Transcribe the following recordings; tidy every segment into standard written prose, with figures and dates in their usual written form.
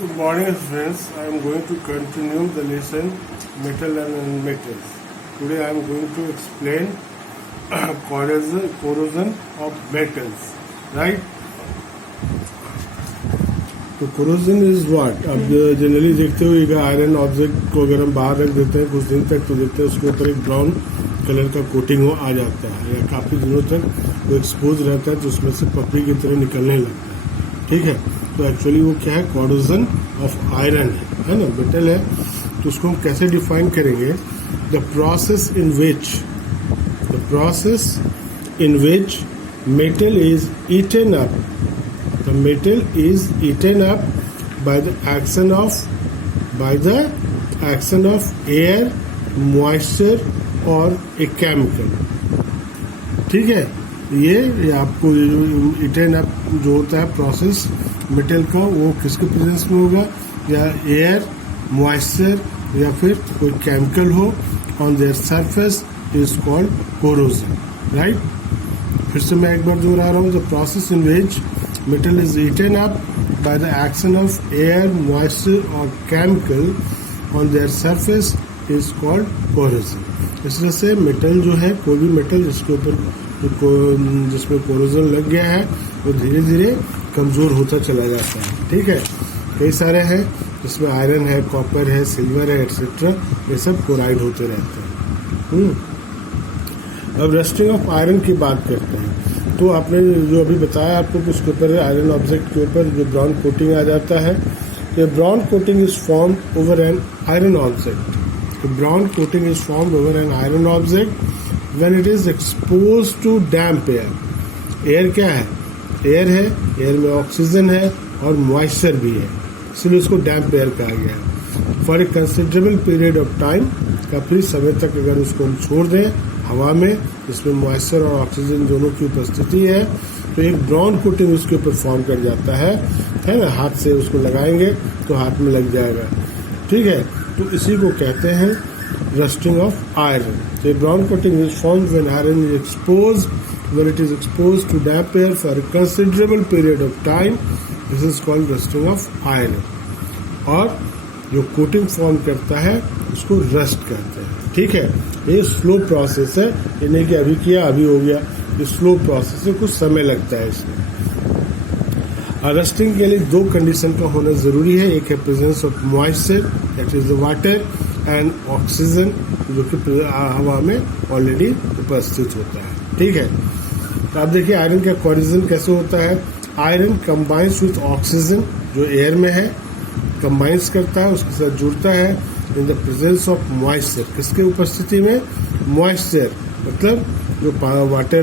Good morning, friends. I am going to continue the lesson metal and metals. Today I am going to explain corrosion of metals. Right? तो corrosion is what? अब generally देखते हो एक iron object को अगर हम बाहर रख देते हैं कुछ दिन तक तो देखते हैं उसके ऊपर एक ब्राउन कलर का कोटिंग हो आ जाता है या काफ़ी दिनों तक वो एक्सपोज रहता है तो उसमें से पपड़ी की तरह निकलने लगता है. ठीक है, तो एक्चुअली वो क्या है, कॉरोजन ऑफ आयरन है ना, मेटल है. तो उसको हम कैसे डिफाइन करेंगे? The process in which metal is eaten up, the metal is eaten up by the action of air, moisture और ए केमिकल. ठीक है, ये आपको ईटन अप जो होता है प्रोसेस मेटल का वो किसके प्रेजेंस में होगा, या एयर, मॉइस्चर या फिर कोई केमिकल हो on their surface is called corrosion. Right, फिर से मैं एक बार दोहरा रहा हूँ. The process in which metal is eaten up by the action of air, moisture और chemical on their surface is called corrosion. इस तरह से मेटल जो है, कोई भी मेटल जिसके ऊपर जिसमें कोरोजन लग गया है वो धीरे धीरे कमजोर होता चला जाता है. ठीक है, कई सारे हैं जिसमें आयरन है, कॉपर है, सिल्वर है, एटसेट्रा, ये सब क्लोराइड होते रहते हैं. अब रस्टिंग ऑफ आयरन की बात करते हैं. तो आपने जो अभी बताया आपको कि उसके ऊपर आयरन ऑब्जेक्ट के ऊपर जो ब्राउन कोटिंग आ जाता है, तो brown coating is form over an iron object. Brown coating is form over an iron object when it is exposed to damp air. Air क्या है? एयर है, एयर में ऑक्सीजन है और मॉइस्चर भी है, इसलिए उसको डैम्प एयर कहा गया है. For a considerable period of time, काफी समय तक अगर उसको हम छोड़ दें हवा में जिसमें मॉइस्चर और ऑक्सीजन दोनों की उपस्थिति है, तो एक ब्राउन कोटिंग उसके ऊपर फॉर्म कर जाता है ना. हाथ से उसको लगाएंगे तो हाथ में लग जाएगा. ठीक है, तो इसी को कहते हैं rusting of iron. The brown coating is formed when iron is exposed to damp air for a considerable period of time. This is called rusting of iron. और जो कोटिंग फॉर्म करता है उसको रस्ट कहते हैं. ठीक है, ये स्लो प्रोसेस है, ये नहीं कि अभी किया अभी हो गया. ये स्लो प्रोसेस है, कुछ समय लगता है इसमें. रस्टिंग के लिए दो कंडीशन का होना जरूरी है. एक है presence of moisture, that is the water, and oxygen जो कि हवा में ऑलरेडी उपस्थित होता है. ठीक है, तो आप देखिए आयरन का कोरोजन कैसे होता है. आयरन कंबाइंस विथ ऑक्सीजन जो एयर में है, कंबाइंस करता है, उसके साथ जुड़ता है in the presence of moisture. किसके उपस्थिति में? मॉइस्चर, मतलब जो वाटर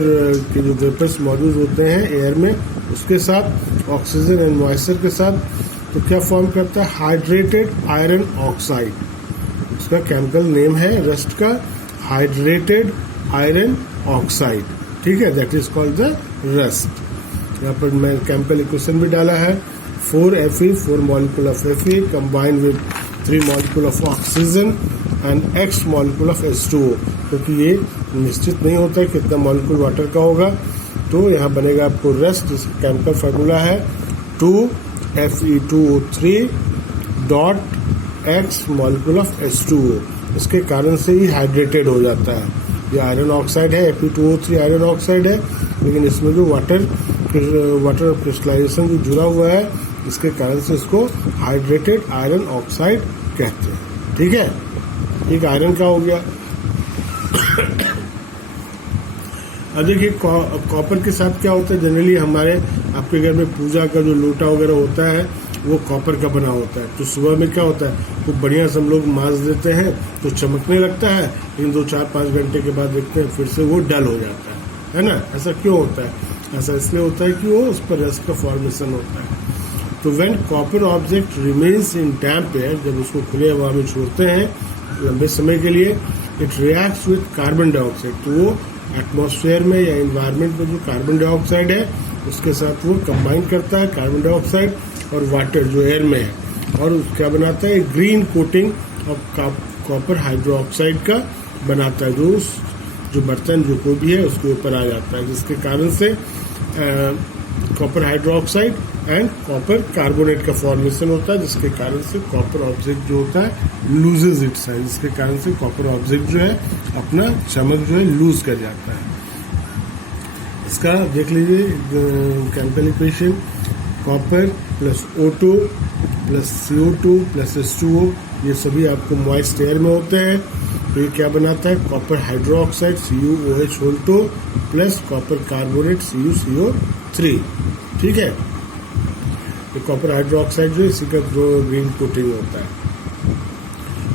के जो वेपर्स मौजूद होते हैं एयर में, उसके साथ ऑक्सीजन एंड मॉइस्चर के साथ. तो क्या फॉर्म करता है? Hydrated iron oxide. उसका केमिकल नेम है रस्ट का, हाइड्रेटेड आयरन ऑक्साइड. ठीक है, that is called the rust. यहाँ पर मैं केमिकल इक्वेशन भी डाला है. 4Fe, 4 molecule of Fe combined with 3 molecule of oxygen and X molecule of H2O. क्योंकि ये निश्चित नहीं होता है कितना मॉलिक्यूल वाटर का होगा, तो यहाँ बनेगा आपको रस्ट. जिसका केमिकल फार्मूला है 2Fe2O3 dot X molecule of H2O. इसके कारण से ही हाइड्रेटेड हो जाता है. ये आयरन ऑक्साइड है, Fe2O3 आयरन ऑक्साइड है, लेकिन इसमें जो वाटर क्रिस्टलाइजेशन जो जुड़ा हुआ है, इसके कारण से इसको हाइड्रेटेड आयरन ऑक्साइड कहते हैं. ठीक है, एक आयरन का हो गया. अब देखिए कॉपर के साथ क्या होता है. जनरली हमारे आपके घर में पूजा का जो लोटा वगैरह होता है वो कॉपर का बना होता है. तो सुबह में क्या होता है, तो बढ़िया से हम लोग मांज देते हैं तो चमकने लगता है, लेकिन 2-4-5 घंटे के बाद देखते हैं फिर से वो डल हो जाता है ना. ऐसा क्यों होता है? ऐसा इसलिए होता है कि वो उस पर रस्ट का फॉर्मेशन होता है. तो when copper object remains in damp air, जब उसको खुले हवा में छोड़ते हैं लंबे समय के लिए, it reacts with carbon dioxide. तो वो एटमॉस्फेयर में या इन्वायरमेंट में जो कार्बन डाइऑक्साइड है उसके साथ वो कंबाइन करता है, कार्बन डाइऑक्साइड और वाटर जो एयर में है, और क्या बनाता है? Green coating of copper hydroxide का बनाता है, जो बर्तन जो कोई भी है उसके ऊपर आ जाता है, जिसके कारण से copper hydroxide and copper carbonate का फॉर्मेशन होता है, जिसके कारण से कॉपर ऑब्जेक्ट जो होता है लूजेज इट्स साइन, जिसके कारण से कॉपर ऑब्जेक्ट जो है अपना चमक जो है लूज कर जाता है। इसका देख लीजिए chemical equation, copper plus O2 plus CO2 plus H2O, ये सभी आपको मॉइस्ट एयर में होते हैं। तो ये क्या बनाता है, copper hydroxide CuOH2 plus copper carbonate CuCO3। ठीक है, तो कॉपर हाइड्रोक्साइड जो इसी का ग्रीन कोटिंग होता है।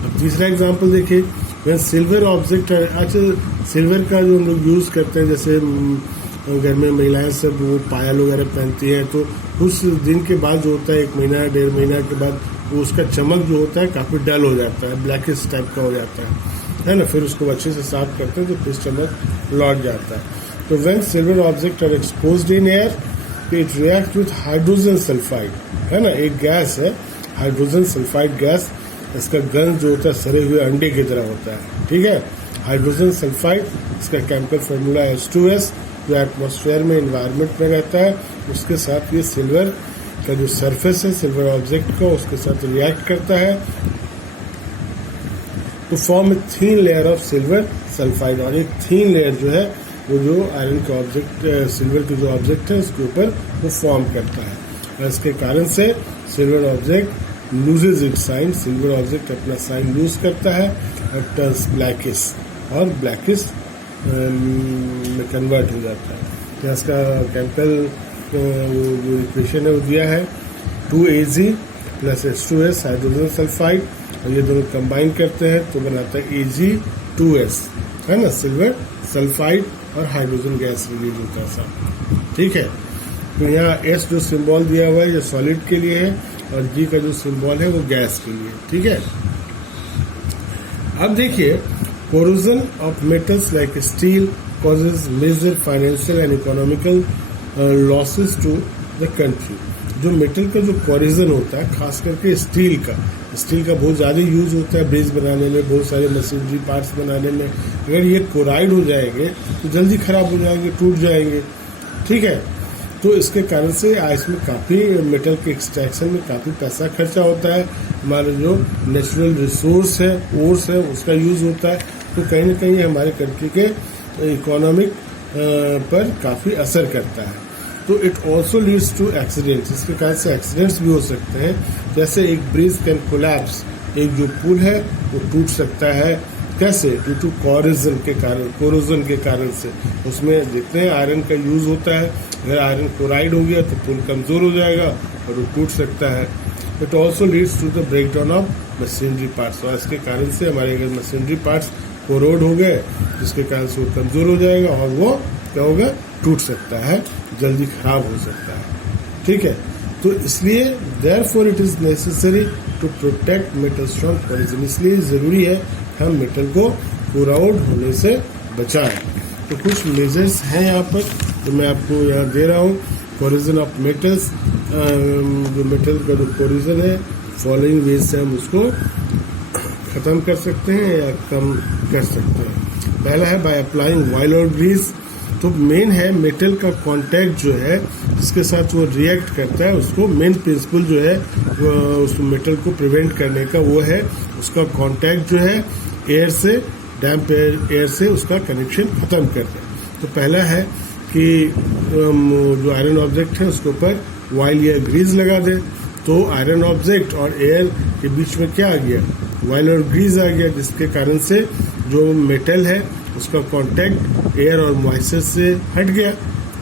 अब तीसरा एग्जांपल देखिए, वह सिल्वर ऑब्जेक्ट, अच्छा सिल्वर का जो हम लोग यूज करते हैं, जैसे घर में महिलाएं सब वो पायल वगैरह पहनती हैं, तो कुछ दिन के बाद जो होता है, 1 महीना 1.5 महीना के बाद वो उसका चमक जो होता है काफी डल हो जाता है, ब्लैकिश टाइप का हो जाता है ना। फिर उसको अच्छे से साफ करते हैं तो फिर चमक लौट जाता है। तो when silver object are exposed in air, it react with hydrogen sulphide, है ना, एक गैस है हाइड्रोजन सल्फाइड गैस। इसका गंध जो होता है सड़े हुए अंडे की तरह होता है। ठीक है, हाइड्रोजन सल्फाइड, इसका केमिकल फॉर्मूला H2S, जो एटमॉस्फेयर में इन्वायरमेंट में रहता है, उसके साथ ये सिल्वर का जो सरफेस है सिल्वर ऑब्जेक्ट का, उसके साथ रिएक्ट करता है तो form thin layer of silver sulphide, और एक थीन लेयर जो है वो जो आयरन के ऑब्जेक्ट, सिल्वर के जो ऑब्जेक्ट है उसके ऊपर वो फॉर्म करता है, और इसके कारण से silver object loses its shine, silver object अपना साइन लूज करता है और टर्न्स ब्लैकिश, और ब्लैकिश में कन्वर्ट हो जाता है। यहाँ इसका केमिकल जो इक्वेशन है वो दिया है 2Ag plus H2S hydrogen sulphide, और ये दोनों कंबाइन करते हैं तो बनाता है Ag2S, है ना, सिल्वर सल्फाइड और हाइड्रोजन गैस रिलीज होता है साथ। ठीक है, तो यहाँ S जो सिंबल दिया हुआ है ये सॉलिड के लिए है, और G का जो सिंबल है वो गैस के लिए। ठीक है, अब देखिए, corrosion of metals like steel causes major financial and economical losses to the country। जो मेटल का जो कोरिजन होता है, खास करके स्टील का बहुत ज़्यादा यूज होता है ब्रिज बनाने में, बहुत सारे मशीनरी पार्ट्स बनाने में। अगर ये कोराइड हो जाएंगे तो जल्दी खराब हो जाएंगे, टूट जाएंगे। ठीक है, तो इसके कारण से इसमें काफ़ी मेटल के एक्सट्रैक्शन में काफ़ी पैसा खर्चा होता है। हमारे जो नेचुरल रिसोर्स है, ओर्स है, उसका यूज होता है, तो कहीं ना कहीं हमारे कंट्री के इकोनॉमिक पर काफ़ी असर करता है। तो it also leads to accidents, इसके कारण से एक्सीडेंट्स भी हो सकते हैं। जैसे एक ब्रिज कैन कोलैप्स, एक जो पुल है वो टूट सकता है। कैसे? ड्यू टू कोरोजन के कारण से। उसमें देखते हैं आयरन का यूज होता है, अगर आयरन क्लोराइड हो गया तो पुल कमजोर हो जाएगा और वो टूट सकता है। It also leads to the break down of machinery parts, और इसके कारण से हमारे अगर मशीनरी पार्ट्स कोरोड हो गए जिसके कारण से वो कमजोर हो जाएगा और वो क्या होगा, टूट सकता है, जल्दी खराब हो सकता है। ठीक है, तो इसलिए therefore it is necessary to protect metals from corrosion, इसलिए जरूरी है हम मेटल को कोराउड होने से बचाएं। तो कुछ मेजर्स हैं यहाँ पर जो मैं आपको यहाँ दे रहा हूँ। कोरोजन ऑफ मेटल्स, जो मेटल का जो कोरोजन है, फॉलोइंग वेज से हम उसको खत्म कर सकते हैं या कम कर सकते हैं। पहला है बाय अप्लाइंग ऑयल और ग्रीस। तो मेन है मेटल का कांटेक्ट जो है जिसके साथ वो रिएक्ट करता है, उसको मेन प्रिंसिपल जो है उस मेटल को प्रिवेंट करने का वो है उसका कांटेक्ट जो है एयर से, डैम्प एयर से उसका कनेक्शन खत्म कर दे। तो पहला है कि जो आयरन ऑब्जेक्ट है उसके ऊपर ऑयल या ग्रीस लगा दे, तो आयरन ऑब्जेक्ट और एयर के बीच में क्या आ गया, ऑयल और ग्रीस आ गया, जिसके कारण से जो मेटल है उसका कांटेक्ट एयर और मॉइस्चर से हट गया,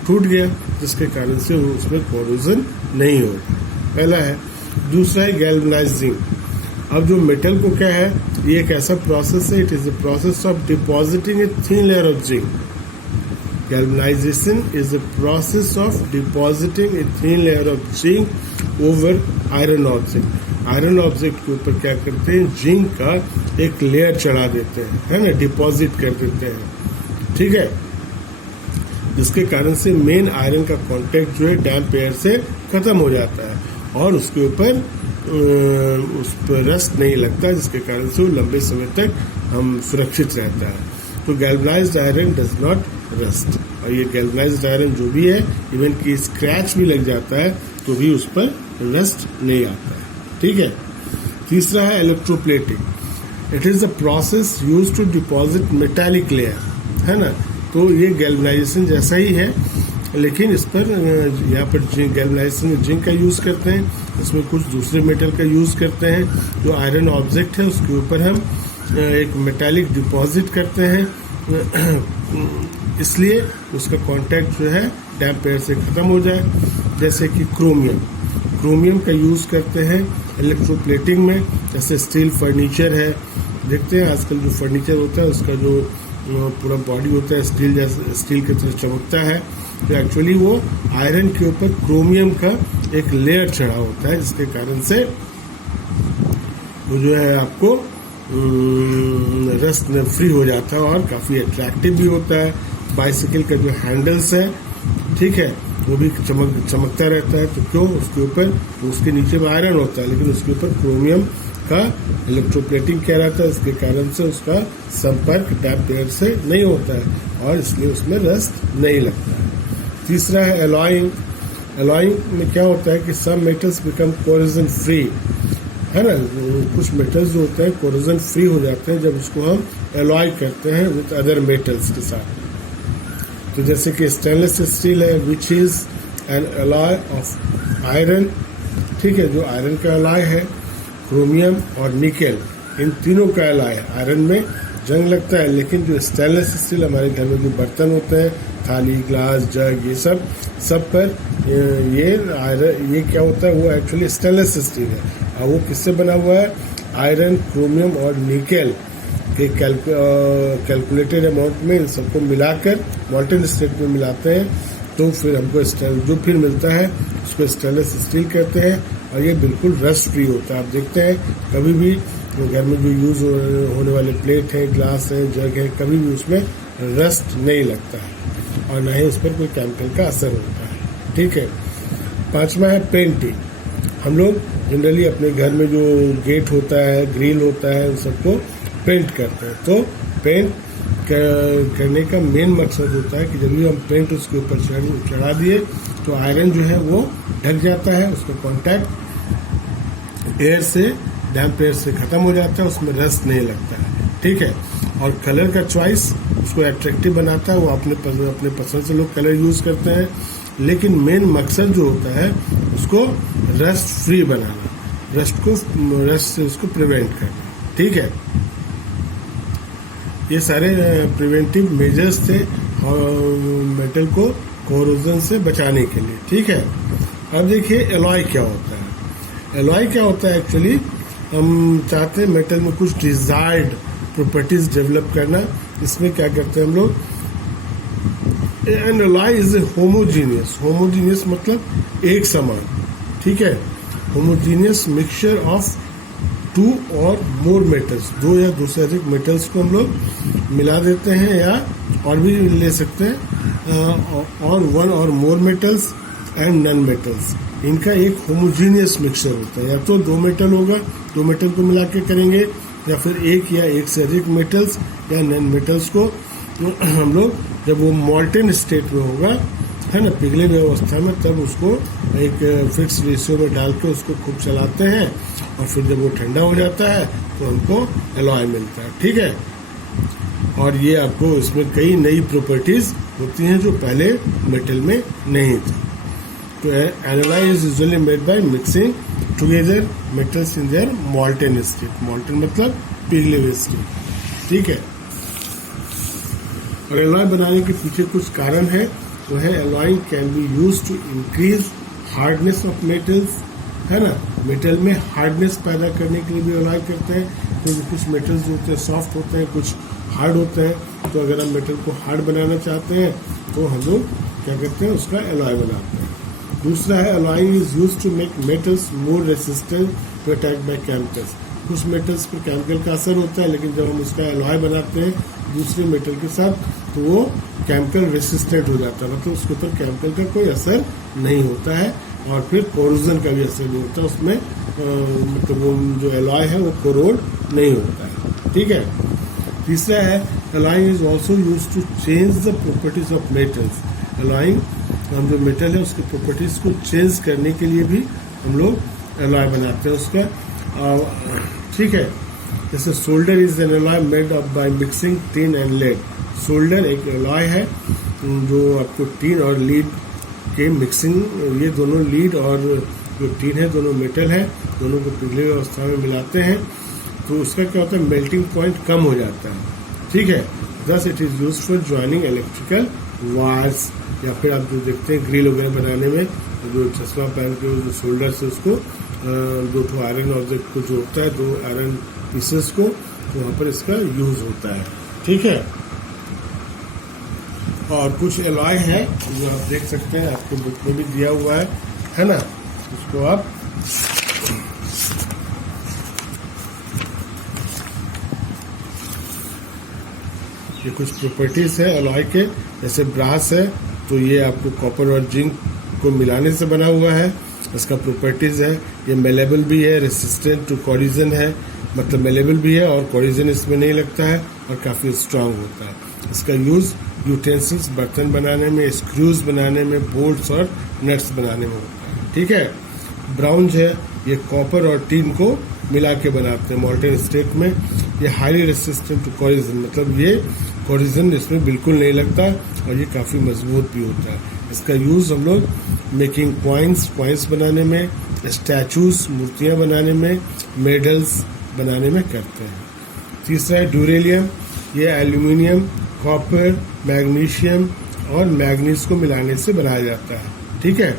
टूट गया, जिसके कारण से उसमें कोरोजन नहीं होगा। पहला है। दूसरा है गैल्वेनाइजिंग। अब जो मेटल को क्या है, ये एक ऐसा प्रोसेस है, it is the process of depositing a thin layer of zinc. Galvanisation is the process of depositing a thin layer of zinc over iron object. Iron object के ऊपर क्या करते हैं, जिंक का एक लेयर चढ़ा देते हैं, है ना, डिपॉजिट कर देते हैं। ठीक है, जिसके कारण से मेन आयरन का कांटेक्ट जो है डैम्प एयर से खत्म हो जाता है और उसके ऊपर उस पर रस्ट नहीं लगता, जिसके कारण से वो लंबे समय तक हम सुरक्षित रहता है। तो galvanised iron does not rust. और ये गैल्वनाइज्ड आयरन जो भी है, इवन कि स्क्रैच भी लग जाता है तो भी उस पर रस्ट नहीं आता है। ठीक है। तीसरा है electroplating. It is the process use to deposit metallic layer, है ना। तो ये गैल्वनाइजेशन जैसा ही है, लेकिन इस पर यहाँ पर गैल्वनाइजेशन में जिंक का यूज करते हैं, इसमें कुछ दूसरे मेटल का यूज करते हैं। जो आयरन ऑब्जेक्ट है उसके ऊपर हम एक मेटालिक डिपॉजिट करते हैं, इसलिए उसका कांटेक्ट जो है डैम्प एयर से खत्म हो जाए। जैसे कि क्रोमियम का यूज करते हैं इलेक्ट्रोप्लेटिंग में। जैसे स्टील फर्नीचर है, देखते हैं आजकल जो फर्नीचर होता है उसका जो पूरा बॉडी होता है स्टील की तरह चमकता है, तो एक्चुअली वो आयरन के ऊपर क्रोमियम का एक लेयर चढ़ा होता है, जिसके कारण से वो जो है आपको रस्ट फ्री हो जाता है और काफी अट्रैक्टिव भी होता है। बाइसिकल का जो हैंडल्स है, ठीक है, वो भी चमकता रहता है। तो क्यों? उसके ऊपर, उसके नीचे में आयरन होता है लेकिन उसके ऊपर क्रोमियम का इलेक्ट्रोप्लेटिंग किया रहता है, इसके कारण से उसका संपर्क डैम्प एयर से नहीं होता है और इसलिए उसमें रस्ट नहीं लगता है। तीसरा है एलॉइंग। एलॉइंग में क्या होता है कि some metals become corrosion free, है ना। कुछ मेटल्स जो होते हैं कोरोजन फ्री हो जाते हैं जब उसको हम एलॉय करते हैं विद अदर मेटल्स के साथ। तो जैसे कि स्टेनलेस स्टील है which is an alloy of iron, ठीक है, जो आयरन का एलॉय है। क्रोमियम और निकेल, इन तीनों का एलॉय है। आयरन में जंग लगता है, लेकिन जो स्टेनलेस स्टील हमारे घर में जो बर्तन होते हैं, थाली, ग्लास, जग, ये सब पर ये क्या होता है, वो एक्चुअली स्टेनलेस स्टील है। और वो किससे बना हुआ है? आयरन, क्रोमियम और निकेल के कैलकुलेटेड अमाउंट में इन सबको मिलाकर मॉल्टन स्टेट में मिलाते हैं, तो फिर हमको जो फिर मिलता है उसको स्टेनलेस स्टील कहते हैं और ये बिल्कुल रस्ट फ्री होता है। आप देखते हैं कभी भी घर में जो यूज होने वाले प्लेट है, ग्लास है, जग है, कभी भी उसमें रस्ट नहीं लगता है और न ही उस पर कोई केमिकल का असर होता है। ठीक है। पांचवा है पेंटिंग। हम लोग जनरली अपने घर में जो गेट होता है, ग्रिल होता है, उन सबको पेंट करते हैं। तो पेंट करने का मेन मकसद होता है कि जब भी हम पेंट उसके ऊपर चढ़ा दिए तो आयरन जो है वो ढक जाता है, उसका कांटेक्ट एयर से, डैम्प एयर से खत्म हो जाता है, उसमें रस्ट नहीं लगता है। ठीक है। और कलर का चॉइस उसको अट्रैक्टिव बनाता है, वो अपने पसंद से लोग कलर यूज करते हैं, लेकिन मेन मकसद जो होता है उसको रस्ट फ्री बनाना, रस्ट से उसको प्रिवेंट करना। ठीक है। ये सारे प्रिवेंटिव मेजर्स थे मेटल को कोरोजन से बचाने के लिए। ठीक है। अब देखिए एलॉय क्या होता है। एलॉय क्या होता है, एक्चुअली हम चाहते हैं मेटल में कुछ डिजायर्ड प्रॉपर्टीज डेवलप करना। इसमें क्या करते हैं हम लोग, N alloy is a homogeneous. Homogeneous मतलब एक समान, ठीक है। होमोजीनियस मिक्सचर ऑफ टू और मोर मेटल्स, दो या दो से अधिक मेटल्स को हम लोग मिला देते हैं, या और भी ले सकते हैं, और one or more metals and non metals. इनका एक होमोजीनियस मिक्सचर होता है, या तो दो मेटल होगा, दो मेटल को मिला के करेंगे, या फिर एक या एक से अधिक मेटल्स या नन मेटल्स को हम लोग, जब वो मॉल्टन स्टेट में होगा, है ना, पिघले हुए अवस्था में, तब उसको एक फिक्स रेशियो में डाल के उसको खूब चलाते हैं और फिर जब वो ठंडा हो जाता है तो हमको एलॉय मिलता है। ठीक है। और ये आपको इसमें कई नई प्रॉपर्टीज होती हैं जो पहले मेटल में नहीं थी। तो alloy is usually made by mixing together metals in their मॉल्टन state. मॉल्टन मतलब पिघले हुए स्टेट। ठीक है। और एलॉय बनाने के पीछे कुछ कारण है, वो है alloying can be use to increase hardness of metals, है ना। मेटल में हार्डनेस पैदा करने के लिए भी एलॉय करते हैं, क्योंकि कुछ मेटल्स जो होते हैं सॉफ्ट होते हैं, कुछ हार्ड होते हैं। तो अगर हम मेटल को हार्ड बनाना चाहते हैं तो हम लोग क्या करते हैं, उसका एलॉय बनाते हैं। दूसरा है alloying is use to make metals more resistant to attack by chemicals. कुछ मेटल्स पर केमिकल का असर होता है, लेकिन जब हम उसका एलॉय बनाते हैं दूसरे मेटल के साथ तो वो केमिकल रेसिस्टेंट हो जाता है, मतलब उसके ऊपर केमिकल का कोई असर नहीं होता है और फिर कोरोजन का भी असर नहीं होता उसमें, मतलब वो जो एलॉय है वो कोरोड नहीं होता है। ठीक है। तीसरा है Alloying is also used to change the properties of metals. Alloying, हम जो मेटल है उसके प्रॉपर्टीज को चेंज करने के लिए भी हम लोग एलॉय बनाते हैं उसका, ठीक है। जैसे solder is an alloy made up by mixing tin and lead. Solder एक एलॉय है जो आपको टिन और लीड के मिक्सिंग, ये दोनों लीड और जो टिन है दोनों मेटल है, दोनों को पिघली अवस्था में मिलाते हैं तो उसका क्या होता है, मेल्टिंग पॉइंट कम हो जाता है, ठीक है। Thus it is used for joining electrical wires, या फिर आप जो देखते हैं ग्रिल वगैरह बनाने में जो चश्मा पहन के जो शोल्डर से उसको दो ठो आयरन ऑब्जेक्ट को जोड़ता है, दो आयरन पीसेस को, तो वहाँ पर इसका यूज होता है, ठीक है। और कुछ एलॉय है जो आप देख सकते हैं, आपको बुक में भी दिया हुआ है ना, उसको आप ये कुछ प्रॉपर्टीज है एलॉय के। जैसे ब्रास है तो ये आपको कॉपर और जिंक को मिलाने से बना हुआ है, इसका प्रॉपर्टीज है। ये मेलेबल भी है, रेसिस्टेंट टू कोरिजन है, मतलब मेलेबल भी है और कोरिजन इसमें नहीं लगता है और काफी स्ट्रांग होता है। इसका यूज यूटेंसिल्स, बर्तन बनाने में, स्क्रूज बनाने में, बोल्ट्स और नट्स बनाने में होता है, ठीक है। ब्राउन्ज है, ये कॉपर और टीन को मिला के बनाते हैं मॉल्टन स्टेट में। ये हाईली रेसिस्टेंट टू कोरिजन, मतलब ये कोरिजन इसमें बिल्कुल नहीं लगता और ये काफी मजबूत भी होता है। इसका यूज हम लोग मेकिंग कॉइन्स बनाने में, स्टैचूज, मूर्तियां बनाने में, मेडल्स बनाने में करते हैं। तीसरा है ड्यूरेलियम, ये एल्यूमिनियम, कॉपर, मैग्नीशियम और मैग्नीज को मिलाने से बनाया जाता है, ठीक है।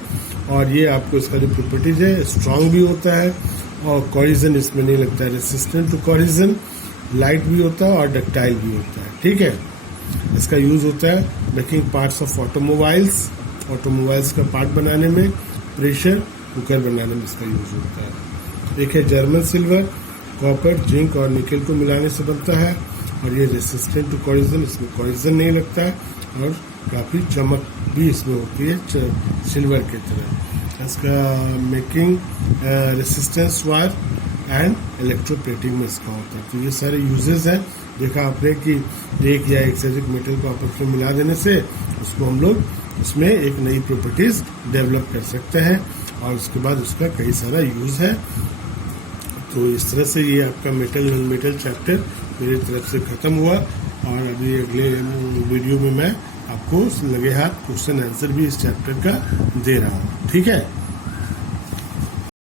और ये आपको इसका जो प्रॉपर्टीज है, स्ट्रांग भी होता है और कोरिजन इसमें नहीं लगता है, रेसिस्टेंट टू कोरिजन, लाइट भी होता है और डक्टाइल भी होता है, ठीक है। इसका यूज होता है मेकिंग पार्ट्स ऑफ ऑटोमोबाइल्स का पार्ट बनाने में, प्रेशर कुकर बनाने में इसका यूज होता है। एक है जर्मन सिल्वर, कॉपर, जिंक और निकल को मिलाने से बनता है और ये रेसिस्टेंट टू कोरिजन, इसमें कोरिजन नहीं लगता है और काफी चमक भी इसमें होती है सिल्वर की तरह। इसका making resistance wire and electroplating में इसका होता है। तो ये सारे यूजेस हैं। देखा आपने कि एक या एक से अधिक मेटल को आपस में मिला देने से उसको हम लोग उसमें एक नई प्रॉपर्टीज डेवलप कर सकते हैं और उसके बाद उसका कई सारा यूज है। तो इस तरह से ये आपका मेटल नॉन मेटल चैप्टर मेरी तरफ से खत्म हुआ और अभी अगले वीडियो में मैं आपको लगे हाथ क्वेश्चन आंसर भी इस चैप्टर का दे रहा हूँ, ठीक है।